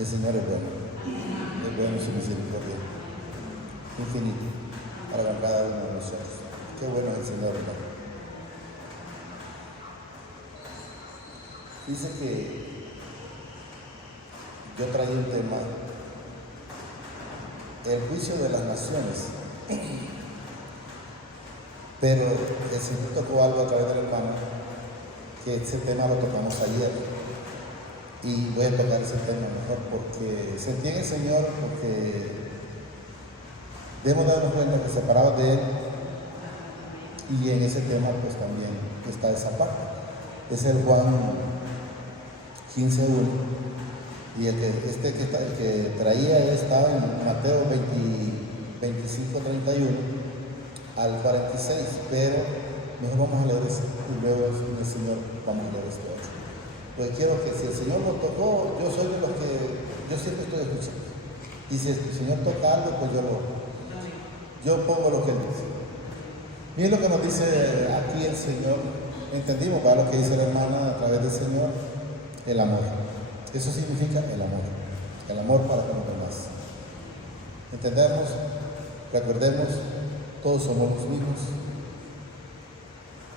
El Señor es bueno y su misericordia infinito para con cada uno de nosotros. Qué bueno es el Señor, hermano. Dice que yo traía un tema, el juicio de las naciones, pero el Señor tocó algo a través del hermano, que ese tema lo tocamos ayer, y voy a tocar ese tema mejor, porque sentí en el Señor, porque debemos darnos cuenta que separados de Él, y en ese tema pues también está esa parte. Es el Juan 15:1, y el que traía estaba en Mateo 25:31 al 46, pero mejor vamos a leer eso y luego el Señor vamos a leer esto otro. Pues quiero que si el Señor lo tocó, yo soy de los que yo siempre estoy escuchando, y si el Señor toca algo, pues yo pongo lo que Él dice. Miren lo que nos dice aquí el Señor. Entendimos para lo que dice la hermana a través del Señor, el amor. Eso significa el amor para con los demás. Entendemos, recordemos, todos somos los mismos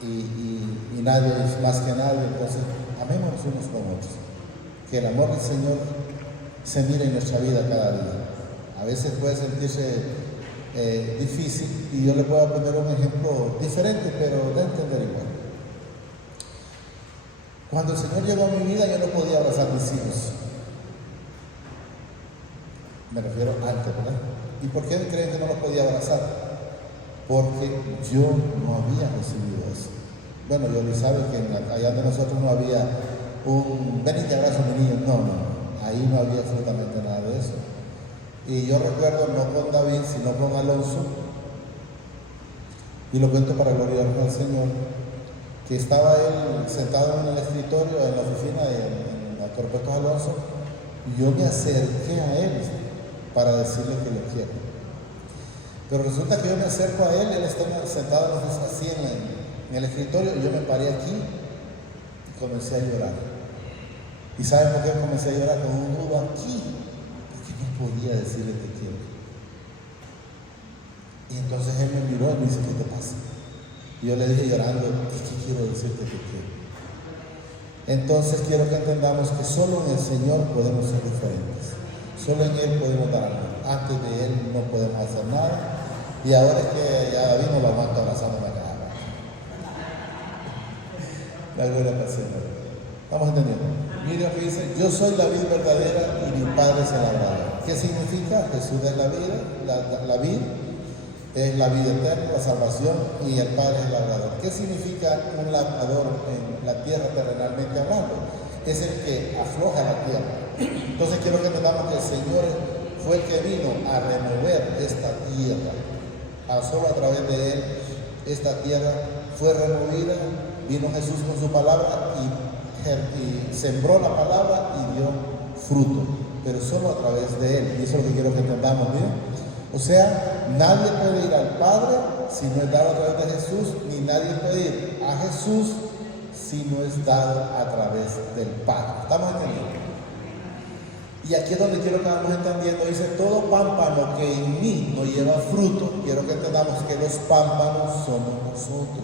y nadie es más que nadie, entonces amémonos unos con otros. Que el amor del Señor se mire en nuestra vida cada día. A veces puede sentirse difícil, y yo le puedo poner un ejemplo diferente, pero de entender igual. Cuando el Señor llegó a mi vida, yo no podía abrazar a mis hijos. Me refiero antes, ¿verdad? ¿Y por qué creen que no los podía abrazar? Porque yo no había recibido eso. Bueno, yo ni sabe que allá de nosotros no había un ven y te abrazo, mi niño. No, ahí no había absolutamente nada de eso. Y yo recuerdo, no con David, sino con Alonso, y lo cuento para gloria del Señor, que estaba él sentado en el escritorio, en la oficina en la Torpetos Alonso, y yo me acerqué a él para decirle que lo quiero. Pero resulta que yo me acerco a él está sentado así en el escritorio, y yo me paré aquí y comencé a llorar. ¿Y saben por qué comencé a llorar? Con un nudo aquí, porque no podía decirle que quiero. Y entonces él me miró y me dice, ¿qué te pasa? Y yo le dije llorando, es que quiero decirte que quiero. Entonces quiero que entendamos que solo en el Señor podemos ser diferentes. Solo en Él podemos dar amor. Antes de Él no podemos hacer nada. Y ahora es que ya David no lo aguanto abrazándome a cada rato. La gloria para el Señor. ¿Estamos entendiendo? Mira lo que dice, yo soy la vid verdadera y mi Padre es el labrador. ¿Qué significa? Jesús es la vida, la vid es la vida eterna, la salvación, y el Padre es el labrador. ¿Qué significa un labrador en la tierra terrenalmente hablando? Es el que afloja la tierra. Entonces quiero que entendamos que el Señor fue el que vino a remover esta tierra. Solo a través de Él esta tierra fue removida. Vino Jesús con su palabra y sembró la palabra y dio fruto, pero solo a través de Él. Y eso es lo que quiero que entendamos, miren. O sea, nadie puede ir al Padre si no es dado a través de Jesús, ni nadie puede ir a Jesús si no es dado a través del Padre. ¿Estamos entendiendo? Y aquí es donde quiero que vamos entendiendo. Dice, todo pámpano que en mí no lleva fruto, quiero que entendamos que los pámpanos somos nosotros.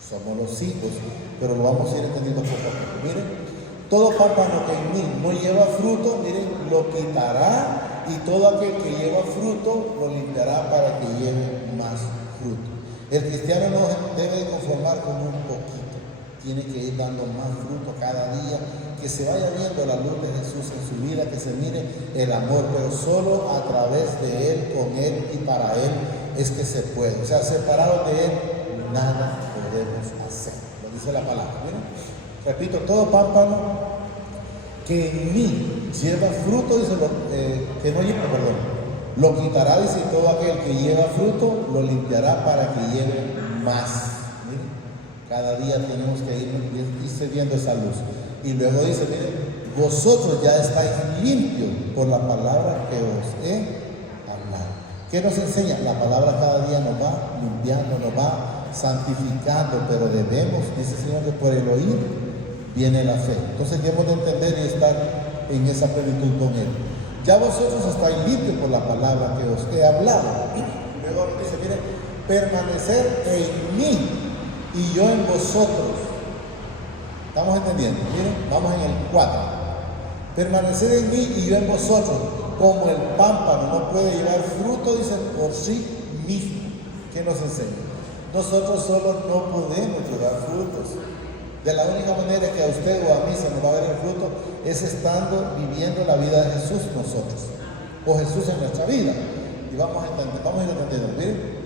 Somos los hijos, pero lo vamos a ir entendiendo poco a poco. Miren, todo pámpano que en mí no lleva fruto, miren, lo quitará, y todo aquel que lleva fruto lo limpiará para que lleve más fruto. El cristiano no debe de conformar con un poquito, tiene que ir dando más fruto cada día, que se vaya viendo la luz de Jesús en su vida, que se mire el amor, pero solo a través de Él, con Él y para Él es que se puede. O sea, separados de Él, nada podemos hacer. Lo dice la palabra. ¿Miren? Repito, todo pámpano que en mí lleva fruto, dice que no lleva, lo quitará, dice, todo aquel que lleva fruto lo limpiará para que lleve más. Miren, cada día tenemos que irse viendo esa luz. Y luego dice, miren, vosotros ya estáis limpios por la palabra que os he hablado. ¿Qué nos enseña? La palabra cada día nos va limpiando, nos va santificando, pero debemos, dice el Señor, que por el oír viene la fe. Entonces debemos de entender y estar en esa plenitud con Él. Ya vosotros estáis limpios por la palabra que os he hablado. Luego dice, miren, permanecer en mí y yo en vosotros. ¿Estamos entendiendo? Miren, vamos en el 4. Permanecer en mí y yo en vosotros, como el pámpano no puede llevar fruto, dice, por sí mismo. ¿Qué nos enseña? Nosotros solos no podemos llevar frutos. De la única manera que a usted o a mí se nos va a ver el fruto es estando viviendo la vida de Jesús nosotros, o Jesús en nuestra vida. Y vamos a ir entendiendo. Miren,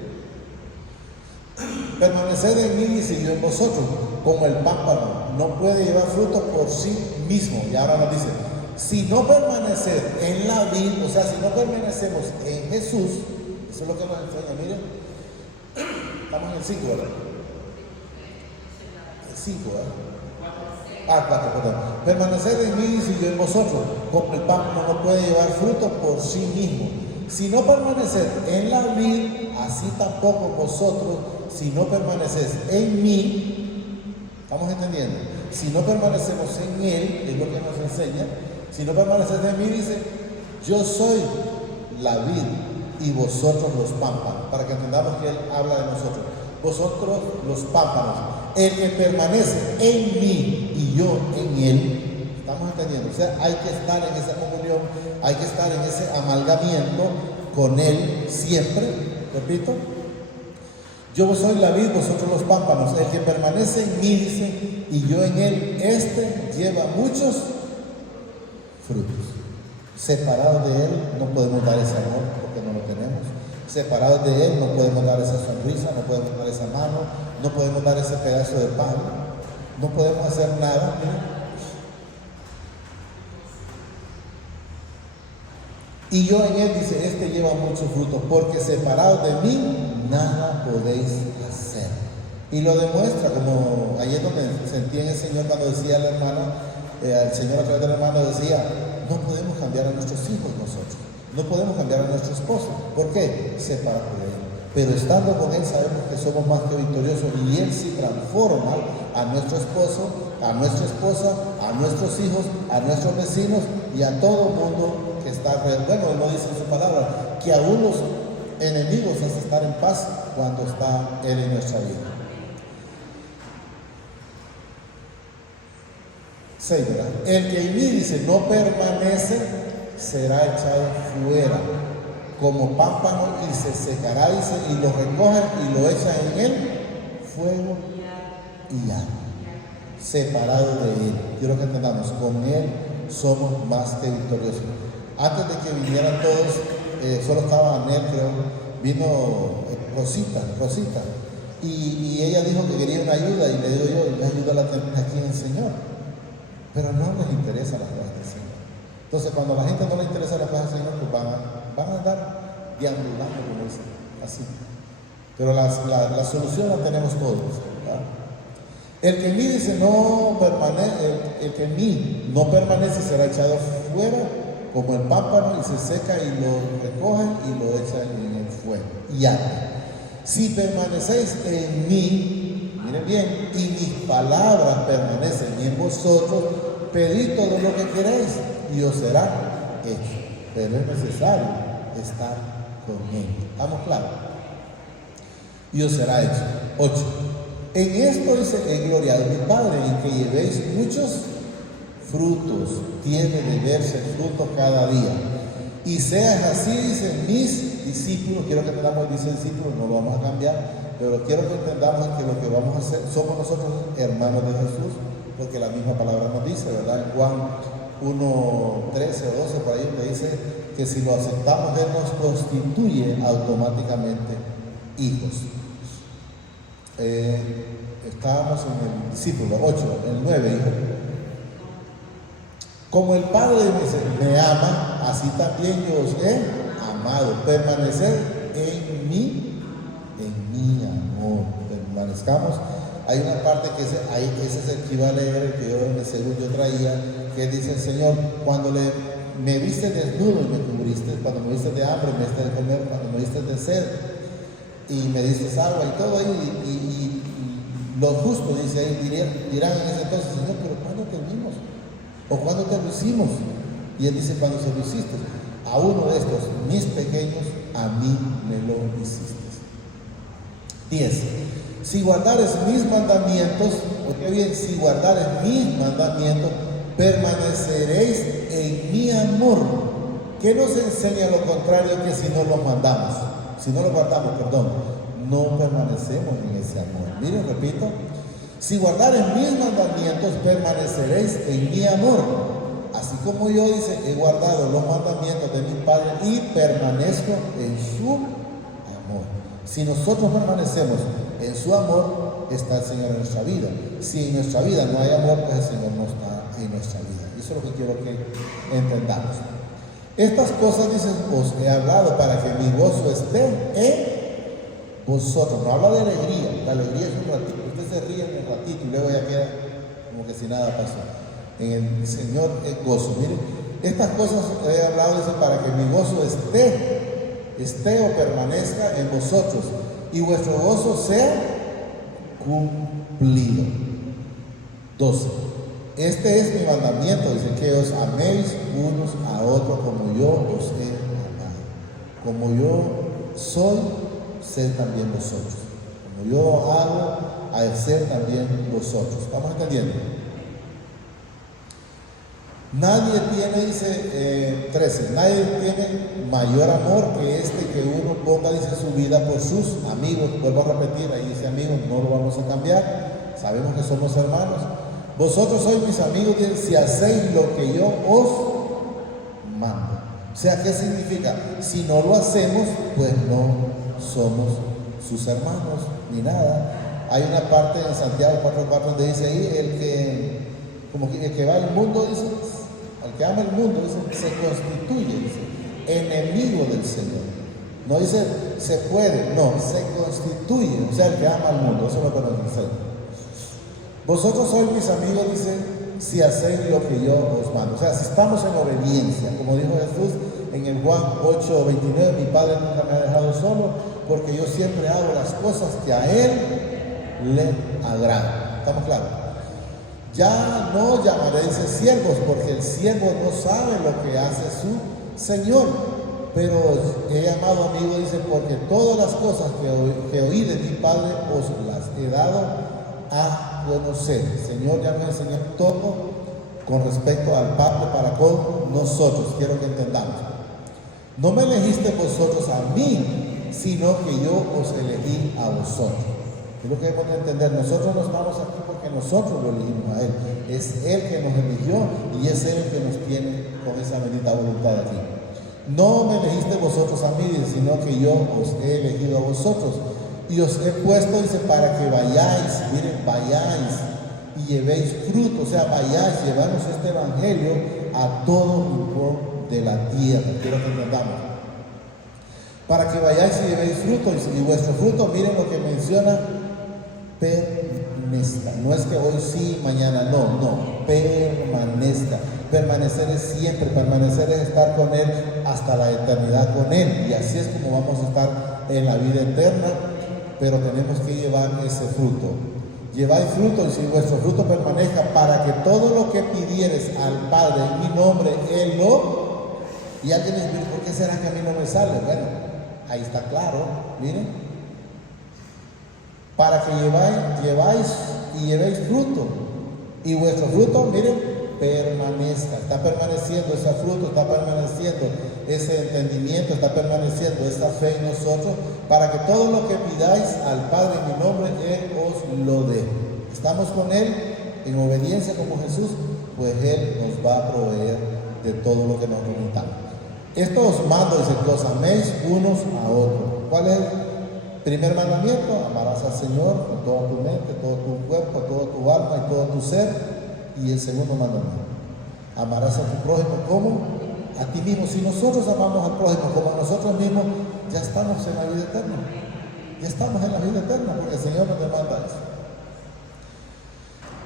permanecer en mí, dice, yo en vosotros, como el pámpano no puede llevar frutos por sí mismo. Y ahora nos dice, si no permanecer en la vid, o sea, si no permanecemos en Jesús, eso es lo que nos enseña. Miren, estamos en el 5, ¿verdad? El 5, ¿verdad? 4, perdón. Permanecer en mí, dice, yo en vosotros, como el pámpano no puede llevar frutos por sí mismo. Si no permanecer en la vid, así tampoco vosotros, si no permaneces en mí. ¿Estamos entendiendo? Si no permanecemos en Él, es lo que nos enseña. Si no permaneces en mí, dice, yo soy la vid y vosotros los pámpanos, para que entendamos que Él habla de nosotros. Vosotros los pámpanos, el que permanece en mí y yo en Él. ¿Estamos entendiendo? O sea, hay que estar en esa comunión, hay que estar en ese amalgamiento con Él siempre. Repito, yo soy la vid, vosotros los pámpanos. El que permanece en mí, dice, y yo en Él, este lleva muchos frutos. Separados de Él no podemos dar ese amor porque no lo tenemos. Separados de Él no podemos dar esa sonrisa, no podemos dar esa mano, no podemos dar ese pedazo de pan, no podemos hacer nada. Y yo en Él, dice, este lleva muchos frutos, porque separados de mí nada podéis hacer. Y lo demuestra, como ahí es donde sentí en el Señor cuando decía al hermano, el Señor a través del hermano decía, no podemos cambiar a nuestros hijos nosotros, no podemos cambiar a nuestro esposo. ¿Por qué? Separados de Él. Pero estando con Él sabemos que somos más que victoriosos, y Él sí transforma a nuestro esposo, a nuestra esposa, a nuestros hijos, a nuestros vecinos y a todo mundo que está alrededor. Bueno, Él lo dice en su palabra, que aún los enemigos hace estar en paz cuando está Él en nuestra vida. 6, ¿verdad? El que en mí, dice, no permanece, será echado fuera como pámpano y se secará, dice, y lo recogen y lo echan en él fuego y agua. Separado de Él. Quiero que entendamos, con Él somos más que victoriosos. Antes de que vinieran todos, solo estaba Anel, creo, vino Rosita, y ella dijo que quería una ayuda, y le digo yo, la ayuda la tenemos aquí en el Señor, pero no les interesa las cosas del Señor. Entonces, cuando a la gente no le interesa las cosas del Señor, pues van a andar deambulando, como dicen, así. Pero la solución la tenemos todos, ¿verdad? El que en mí, dice, el que en mí no permanece será echado fuera como el pámpano y se seca y lo recogen y lo echan en el fuego y arde. Si permanecéis en mí, miren bien, y mis palabras permanecen en vosotros, pedid todo lo que queréis y os será hecho. Pero es necesario estar con Él. ¿Estamos claros? Y os será hecho. 8. En esto, dice, he gloriado a mi Padre, en que llevéis muchos frutos. Tiene de verse fruto cada día. Y seas así, dicen mis discípulos. Quiero que entendamos, dice discípulos, no lo vamos a cambiar, pero quiero que entendamos que lo que vamos a hacer, somos nosotros hermanos de Jesús, porque la misma palabra nos dice, ¿verdad? En Juan 1, 13 o 12, por ahí donde dice que si lo aceptamos, Él nos constituye automáticamente hijos. Estábamos en el discípulo 8, el 9 dijo, como el Padre me ama, así también yo os he amado. Permanecer en mi amor. Permanezcamos. Hay una parte que ese es el que iba a leer, que yo en el segundo yo traía, que dice el Señor, cuando me viste desnudo y me cubriste, cuando me viste de hambre, me diste de comer, cuando me viste de sed y me diste agua y todo ahí, y los justos, dice ahí, dirán en ese entonces, Señor, pero ¿cuándo te vimos? ¿O cuándo te lo hicimos? Y él dice, cuando se lo hiciste a uno de estos, mis pequeños, a mí me lo hiciste. 10. Si guardares mis mandamientos, porque bien, si guardares mis mandamientos, permaneceréis en mi amor. ¿Qué nos enseña lo contrario que si no los mandamos? Si no los guardamos, no permanecemos en ese amor. Miren, repito. Si guardares mis mandamientos, permaneceréis en mi amor. Así como yo, dice, he guardado los mandamientos de mi Padre y permanezco en su amor. Si nosotros permanecemos en su amor, está el Señor en nuestra vida. Si en nuestra vida no hay amor, pues el Señor no está en nuestra vida. Eso es lo que quiero que entendamos. Estas cosas, dice, os he hablado para que mi gozo esté en vosotros. No habla de alegría. La alegría es un ratito. Usted se ríe en un ratito y luego ya queda como que si nada pasó. En el Señor es gozo. Miren, estas cosas he hablado, dice, para que mi gozo esté o permanezca en vosotros y vuestro gozo sea cumplido. 12. Este es mi mandamiento, dice, que os améis unos a otros como yo os he amado. Como yo soy, sed también vosotros. Como yo hago, a ser también vosotros. ¿Estamos entendiendo? Nadie tiene, dice 13, nadie tiene mayor amor que este que uno ponga, dice, su vida por sus amigos. Vuelvo a repetir, ahí dice amigos, no lo vamos a cambiar. Sabemos que somos hermanos. Vosotros sois mis amigos, dice, si hacéis lo que yo os mando. O sea, ¿qué significa? Si no lo hacemos, pues no somos sus hermanos, ni nada. Hay una parte en Santiago 4:4 donde dice ahí, el que va al mundo, dice, el que ama el mundo, dice, se constituye, dice, enemigo del Señor. No dice, se puede, no, se constituye, o sea, el que ama al mundo, eso lo conoce el Señor. Vosotros sois mis amigos, dice, si hacéis lo que yo os mando. O sea, si estamos en obediencia, como dijo Jesús en el Juan 8:29, mi Padre nunca me ha dejado solo, porque yo siempre hago las cosas que a Él le agradan. ¿Estamos claros? Ya no llamaréis siervos, porque el siervo no sabe lo que hace su Señor, pero he llamado amigo, dice, porque todas las cosas que oí de mi Padre os las he dado a conocer. El Señor ya nos enseñó todo con respecto al Padre para con nosotros. Quiero que entendamos. No me elegiste vosotros a mí, sino que yo os elegí a vosotros. Es lo que debemos de entender. Nosotros no estamos aquí porque nosotros lo elegimos a Él. Es Él que nos eligió y es Él el que nos tiene con esa bendita voluntad aquí. No me elegiste vosotros a mí, sino que yo os he elegido a vosotros. Y os he puesto, dice, para que vayáis, miren, vayáis y llevéis fruto. O sea, vayáis, llevamos este evangelio a todo rincón de la tierra. Quiero que entendamos. Para que vayáis y llevéis fruto, y vuestro fruto, miren lo que menciona, permanezca. No es que hoy sí, mañana no, permanezca. Permanecer es siempre, permanecer es estar con Él hasta la eternidad con Él. Y así es como vamos a estar en la vida eterna, pero tenemos que llevar ese fruto. Lleváis fruto, y si vuestro fruto permanezca, para que todo lo que pidieres al Padre en mi nombre, Él lo... Y alguien dice, ¿por qué será que a mí no me sale? Bueno, ahí está claro, miren. Para que llevéis fruto. Y vuestro fruto, miren, permanezca. Está permaneciendo ese fruto, está permaneciendo ese entendimiento, está permaneciendo esa fe en nosotros, para que todo lo que pidáis al Padre en mi nombre, Él os lo dé. Estamos con Él en obediencia como Jesús, pues Él nos va a proveer de todo lo que nos necesitamos. Esto os mando, dice, que os améis unos a otros. ¿Cuál es el primer mandamiento? Amarás al Señor con toda tu mente, todo tu cuerpo, todo tu alma y todo tu ser. Y el segundo mandamiento, amarás a tu prójimo como a ti mismo. Si nosotros amamos al prójimo como a nosotros mismos, ya estamos en la vida eterna. Ya estamos en la vida eterna, porque el Señor nos demanda eso.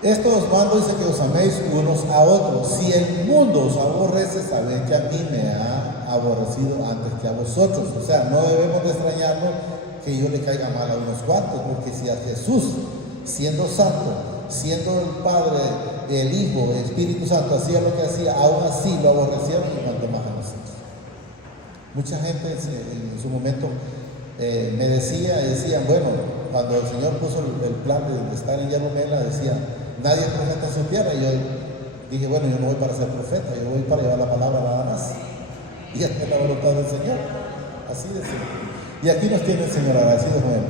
Esto os mando, dice, que os améis unos a otros. Si el mundo os aborrece, sabéis que a mí me ha aborrecido antes que a vosotros. O sea, no debemos de extrañarnos que yo le caiga mal a unos cuantos, porque si a Jesús, siendo santo, siendo el Padre, el Hijo, el Espíritu Santo, hacía lo que hacía, aún así lo aborrecieron y cuanto más a nosotros. Mucha gente en su momento me decían, bueno, cuando el Señor puso el plan de estar en Yaromela, decía, nadie es profeta en su tierra. Y yo dije, bueno, yo no voy para ser profeta, yo voy para llevar la palabra nada más. Y esta es la voluntad del Señor. Así de simple. Y aquí nos tiene el Señor agradecidos con él.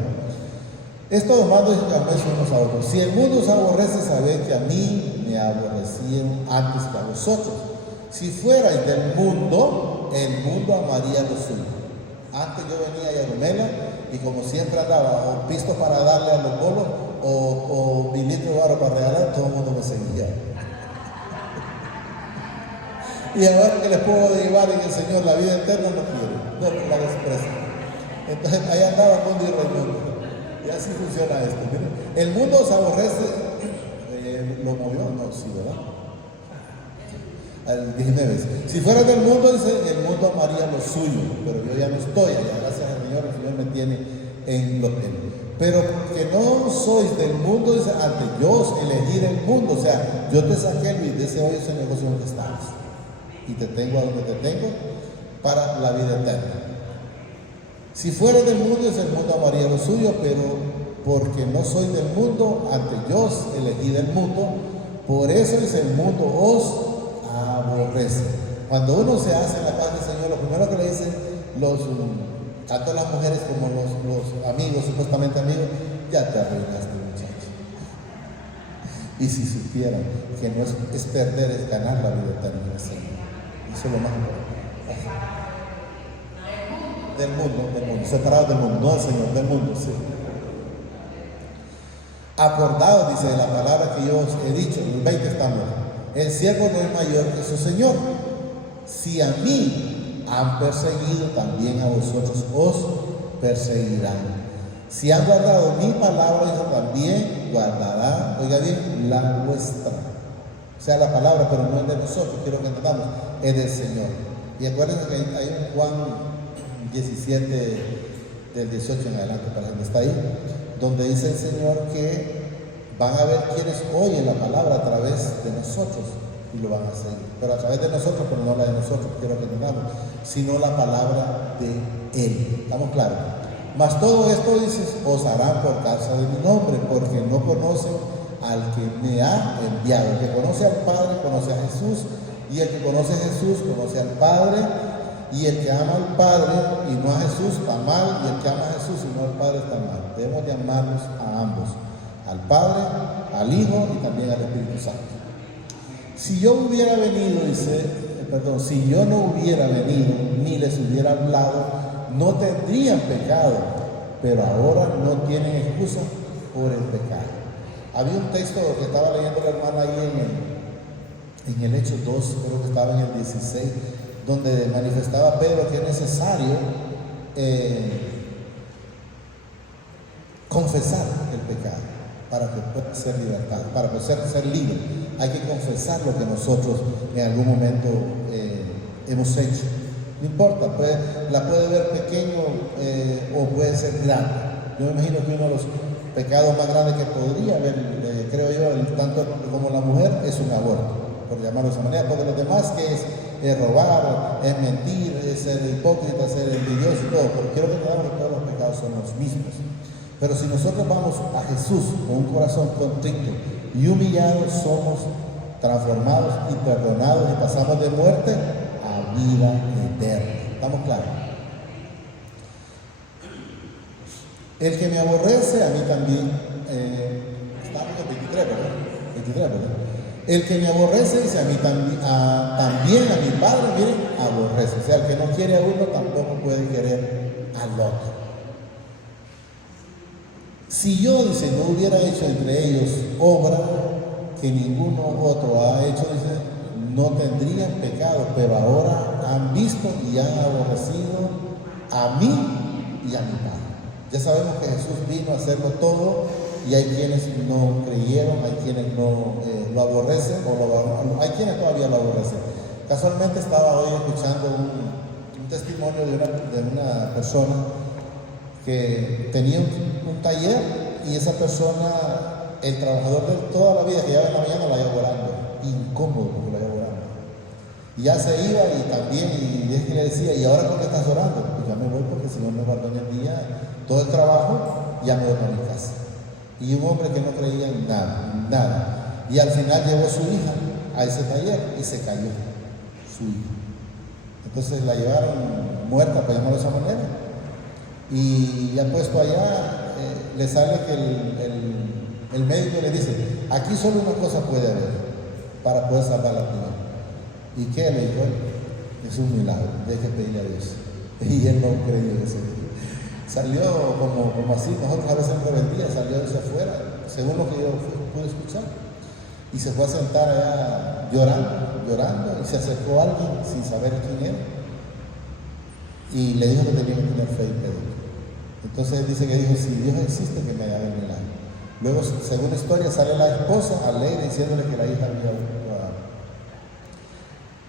Esto os mando y améis unos a otros. Si el mundo os aborrece, sabed que a mí me aborrecieron antes que a vosotros. Si fuerais del mundo, el mundo amaría lo suyo. Antes yo venía a Yaromela y como siempre andaba o pisto para darle a los bolos o mi litro de barro para regalar, todo el mundo me seguía. Y ahora que les puedo llevar en el Señor la vida eterna, no quiero, no la desprecio. Entonces ahí andaba el mundo y Raimundo. Y así funciona esto. ¿Miren? El mundo os aborrece, lo movió, no, sí, ¿verdad? Al 19. Si fuera del mundo, dice, el mundo amaría lo suyo, pero yo ya no estoy allá, gracias al Señor, el Señor me tiene en lo que. Pero que no sois del mundo, dice, ante yo os elegí del mundo, o sea, yo te saqué, Luis, de ese hoyo, ese negocio donde estabas, y te tengo a donde te tengo, para la vida eterna. Si fuera del mundo, dice, el mundo amaría lo suyo, pero porque no soy del mundo, ante yo os elegí del mundo, por eso, dice, el mundo os aborrece. Cuando uno se hace en la paz del Señor, lo primero que le dicen tanto las mujeres como los amigos, supuestamente amigos, ya te arruinaste, muchacho. Y si supieran que no es perder, es ganar la vida eterna, Señor. Eso es lo más importante. Del mundo, separados del mundo, no del Señor, del mundo, sí. Acordaos, dice, de la palabra que yo os he dicho, en el 20 estamos. El siervo no es mayor que su Señor. Si a mí han perseguido, también a vosotros os perseguirán. Si han guardado mi palabra, dice, también guardarán, oiga bien, la vuestra. O sea, la palabra, pero no es de nosotros, quiero que entendamos, es del Señor. Y acuérdense que hay un Juan 17, del 18 en adelante, para quien está ahí, donde dice el Señor que van a ver quienes oyen la palabra a través de nosotros y lo van a seguir. Pero a través de nosotros, pero no la de nosotros, quiero que entendamos, sino la palabra de Él. ¿Estamos claros? Mas todo esto, dices, os harán por causa de mi nombre, porque no conocen al que me ha enviado. El que conoce al Padre, conoce a Jesús, y el que conoce a Jesús, conoce al Padre, y el que ama al Padre y no a Jesús está mal, y el que ama a Jesús y no al Padre está mal. Debemos de amarnos a ambos, al Padre, al Hijo y también al Espíritu Santo. Si yo hubiera venido, si yo no hubiera venido ni les hubiera hablado, no tendrían pecado, pero ahora no tienen excusa por el pecado. Había un texto que estaba leyendo la hermana ahí en el Hechos 2, creo que estaba en el 16, donde manifestaba Pedro que es necesario confesar el pecado para que pueda ser libertado, para poder ser libre. Hay que confesar lo que nosotros en algún momento hemos hecho. No importa, la puede ver pequeño o puede ser grande. Yo me imagino que uno de los pecados más grandes que podría haber, creo yo, tanto como la mujer, es un aborto, por llamarlo de esa manera, porque los demás que es robar, es mentir, es ser hipócrita, ser envidioso y todo, pero quiero que tengamos que todos los pecados son los mismos. Pero si nosotros vamos a Jesús con un corazón contrito y humillado, somos transformados y perdonados y pasamos de muerte a vida eterna. ¿Estamos claros? El que me aborrece, a mí también, estamos en 23, ¿verdad? 23, ¿verdad? El que me aborrece, dice, a mí también a mi Padre, miren, aborrece. O sea, el que no quiere a uno tampoco puede querer al otro. Si yo, dice, no hubiera hecho entre ellos obra que ninguno otro ha hecho, dice, no tendrían pecado, pero ahora han visto y han aborrecido a mí y a mi Padre. Ya sabemos que Jesús vino a hacerlo todo y hay quienes no creyeron, hay quienes no lo aborrecen, hay quienes todavía lo aborrecen. Casualmente estaba hoy escuchando un testimonio de una persona que tenía un taller y esa persona el trabajador de él toda la vida que llevaba en la mañana la iba orando, incómodo porque la iba orando. Y ya se iba y también, y es que le decía, ¿y ahora por qué estás orando? Pues ya me voy porque el Señor me guardó en el día, todo el trabajo, ya me voy a mi casa. Y un hombre que no creía en nada, nada. Y al final llevó su hija a ese taller y se cayó, su hija. Entonces la llevaron muerta, para llamarlo de esa manera. Y ya puesto allá, le sale que el médico le dice, aquí solo una cosa puede haber para poder salvar la vida. ¿Y qué le dijo él? Es un milagro, deje pedirle a Dios. Y él no creyó eso. Salió como así, nosotros a veces en rebeldía, salió hacia afuera, según lo que yo pude escuchar. Y se fue a sentar allá llorando, y se acercó a alguien sin saber quién era. Y le dijo que tenía que tener fe y pedir. Entonces él dice que dijo, si Dios existe, que me haga el milagro. Luego, según la historia, sale la esposa alegre diciéndole que la hija había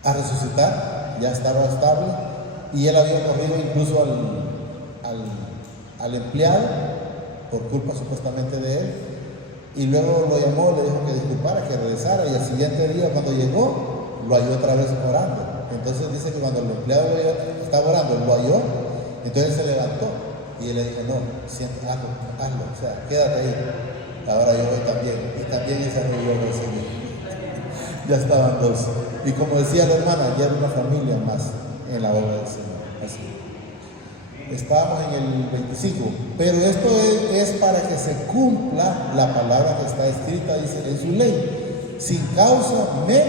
a resucitar, ya estaba estable, y él había corrido incluso al empleado por culpa supuestamente de él, y luego lo llamó, le dijo que disculpara, que regresara, y al siguiente día cuando llegó, lo halló otra vez orando. Entonces dice que cuando el empleado estaba orando, lo halló, entonces se levantó, y él le dijo, no, hazlo, o sea, quédate ahí, ahora yo voy también, y también se arrodilló del Señor. Ya estaban dos. Y como decía la hermana, ya era una familia más en la obra del Señor. Así. Estábamos en el 25. Pero esto es para que se cumpla la palabra que está escrita, dice, en su ley. Sin causa me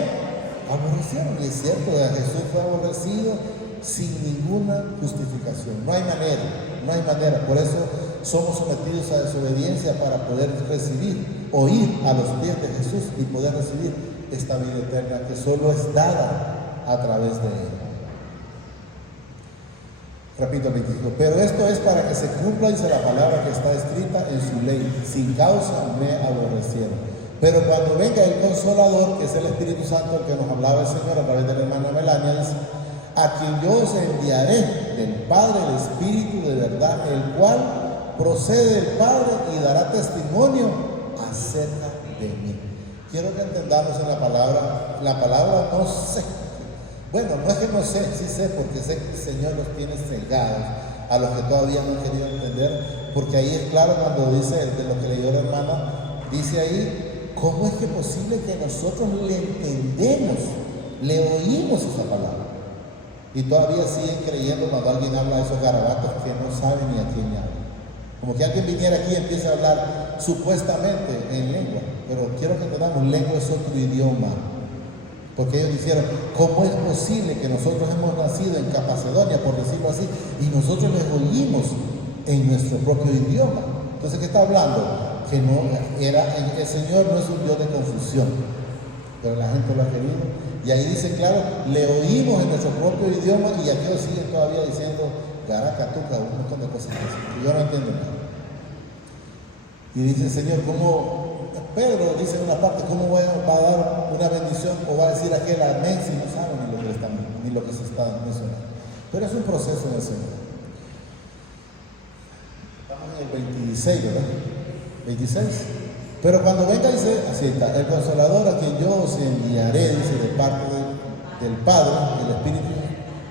aborrecieron. Y es cierto, Jesús fue aborrecido sin ninguna justificación. No hay manera. Por eso somos sometidos a desobediencia para poder oír a los pies de Jesús y poder recibir esta vida eterna que solo es dada a través de él. Repito el 25. Pero esto es para que se cumpla, dice la palabra que está escrita en su ley. Sin causa me aborrecieron. Pero cuando venga el Consolador, que es el Espíritu Santo, el que nos hablaba el Señor a través de la hermana Melania, dice, a quien yo os enviaré del Padre el Espíritu de verdad, el cual procede del Padre y dará testimonio acerca de mí. Quiero que entendamos en la palabra no sé. Bueno, no es que no sé, sí sé, porque sé que el Señor los tiene cegados a los que todavía no han querido entender, porque ahí es claro cuando dice, de lo que leyó la hermana, dice ahí, ¿cómo es que es posible que nosotros le entendemos, le oímos esa palabra? Y todavía siguen creyendo cuando alguien habla de esos garabatos que no saben ni a quién le habla. Como que alguien viniera aquí y empiece a hablar supuestamente en lengua, pero quiero que entendamos, lengua es otro idioma. Porque ellos dijeron, ¿cómo es posible que nosotros hemos nacido en Capacedonia, por decirlo así, y nosotros les oímos en nuestro propio idioma? Entonces, ¿qué está hablando? Que el Señor no es un Dios de confusión, pero la gente lo ha querido. Y ahí dice, claro, le oímos en nuestro propio idioma, y aquellos siguen todavía diciendo, Garacatuca, un montón de cosas que yo no entiendo nada. Y dice, Señor, ¿cómo? Pedro dice en una parte, ¿cómo va a dar una bendición o va a decir aquel amén si no sabe ni lo que se está mencionando? Pero es un proceso en el Señor. Estamos en el 26, ¿verdad? 26. Pero cuando venga, dice, así está, el Consolador a quien yo os enviaré, dice, de parte del Padre, el Espíritu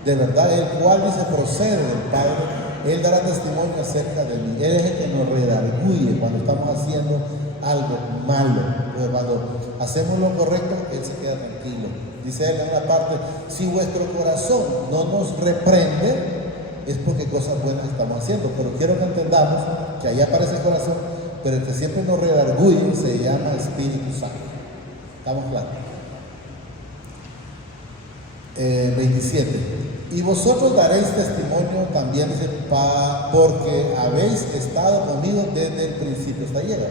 de verdad, el cual, dice, procede del Padre, Él dará testimonio acerca de mí. Él es el que nos redarguye cuando estamos haciendo algo malo. Pues cuando hacemos lo correcto, Él se queda tranquilo. Dice Él en una parte, si vuestro corazón no nos reprende, es porque cosas buenas estamos haciendo. Pero quiero que entendamos que ahí aparece el corazón, pero el que siempre nos redarguye se llama Espíritu Santo. ¿Estamos claros? 27. Y vosotros daréis testimonio también, dice, porque habéis estado conmigo desde el principio. Está lleno,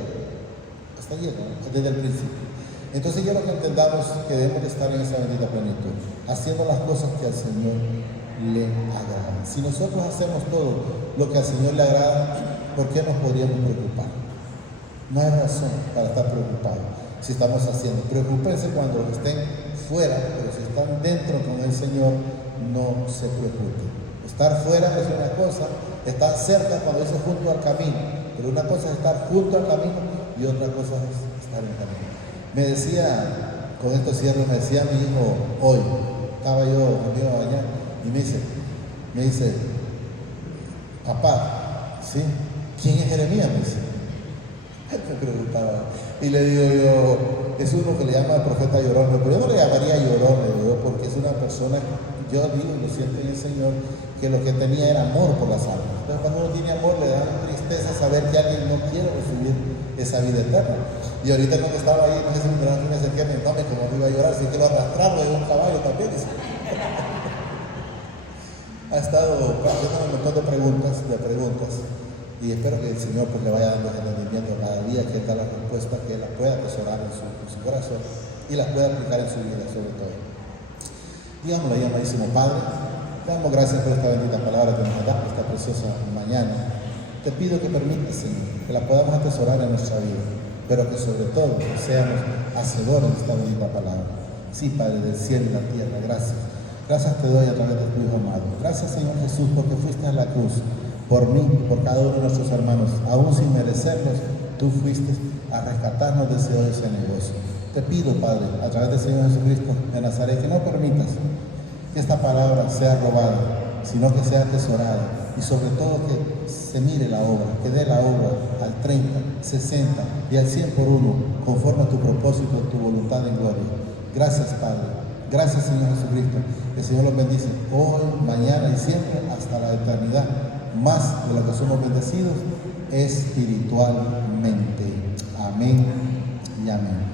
desde el principio. Entonces quiero que entendamos que debemos de estar en esa bendita plenitud, haciendo las cosas que al Señor le agradan. Si nosotros hacemos todo lo que al Señor le agrada, ¿por qué nos podríamos preocupar? No hay razón para estar preocupados si estamos haciendo. Preocúpense cuando estén fuera, pero si están dentro con el Señor, no se preocupen. Estar fuera es una cosa, estar cerca, cuando dice junto al camino, Pero una cosa es estar junto al camino y otra cosa es estar en el camino. Me decía, con esto cierro, me decía mi hijo hoy, estaba yo conmigo allá, y me dice, papá, ¿sí? ¿Quién es Jeremías? Me dice. Me preguntaba. Y le digo yo, es uno que le llama el profeta llorón, pero yo no le llamaría llorón, le digo, porque es una persona, yo digo, lo siento en el Señor, que lo que tenía era amor por las almas. Entonces cuando uno tiene amor le da tristeza saber que alguien no quiere recibir esa vida eterna. Y ahorita cuando estaba ahí, no sé si me acerqué, no me como me iba a llorar, si quiero arrastrarlo de un caballo también. Ha estado haciendo un montón de preguntas, y espero que el Señor pues le vaya dando el entendimiento cada día, que Él da la respuesta, que Él las pueda atesorar en su corazón y las pueda aplicar en su vida sobre todo. Digámoslo ahí, amadísimo Padre, te damos gracias por esta bendita palabra que nos da esta preciosa mañana. Te pido que permitas, Señor, que la podamos atesorar en nuestra vida, pero que sobre todo seamos hacedores de esta bendita palabra. Sí, Padre del cielo y la tierra, gracias. Gracias te doy a través de tu Hijo amado. Gracias, Señor Jesús, porque fuiste a la cruz por mí, por cada uno de nuestros hermanos. Aún sin merecerlos, tú fuiste a rescatarnos de ese negocio. Te pido, Padre, a través del Señor Jesucristo de Nazaret, que no permitas que esta palabra sea robada, sino que sea atesorada, y sobre todo que se mire la obra, que dé la obra al 30, 60 y al 100 por uno, conforme a tu propósito, tu voluntad en gloria. Gracias, Padre. Gracias, Señor Jesucristo. Que el Señor los bendice hoy, mañana y siempre hasta la eternidad. Más de lo que somos bendecidos espiritualmente. Amén y amén.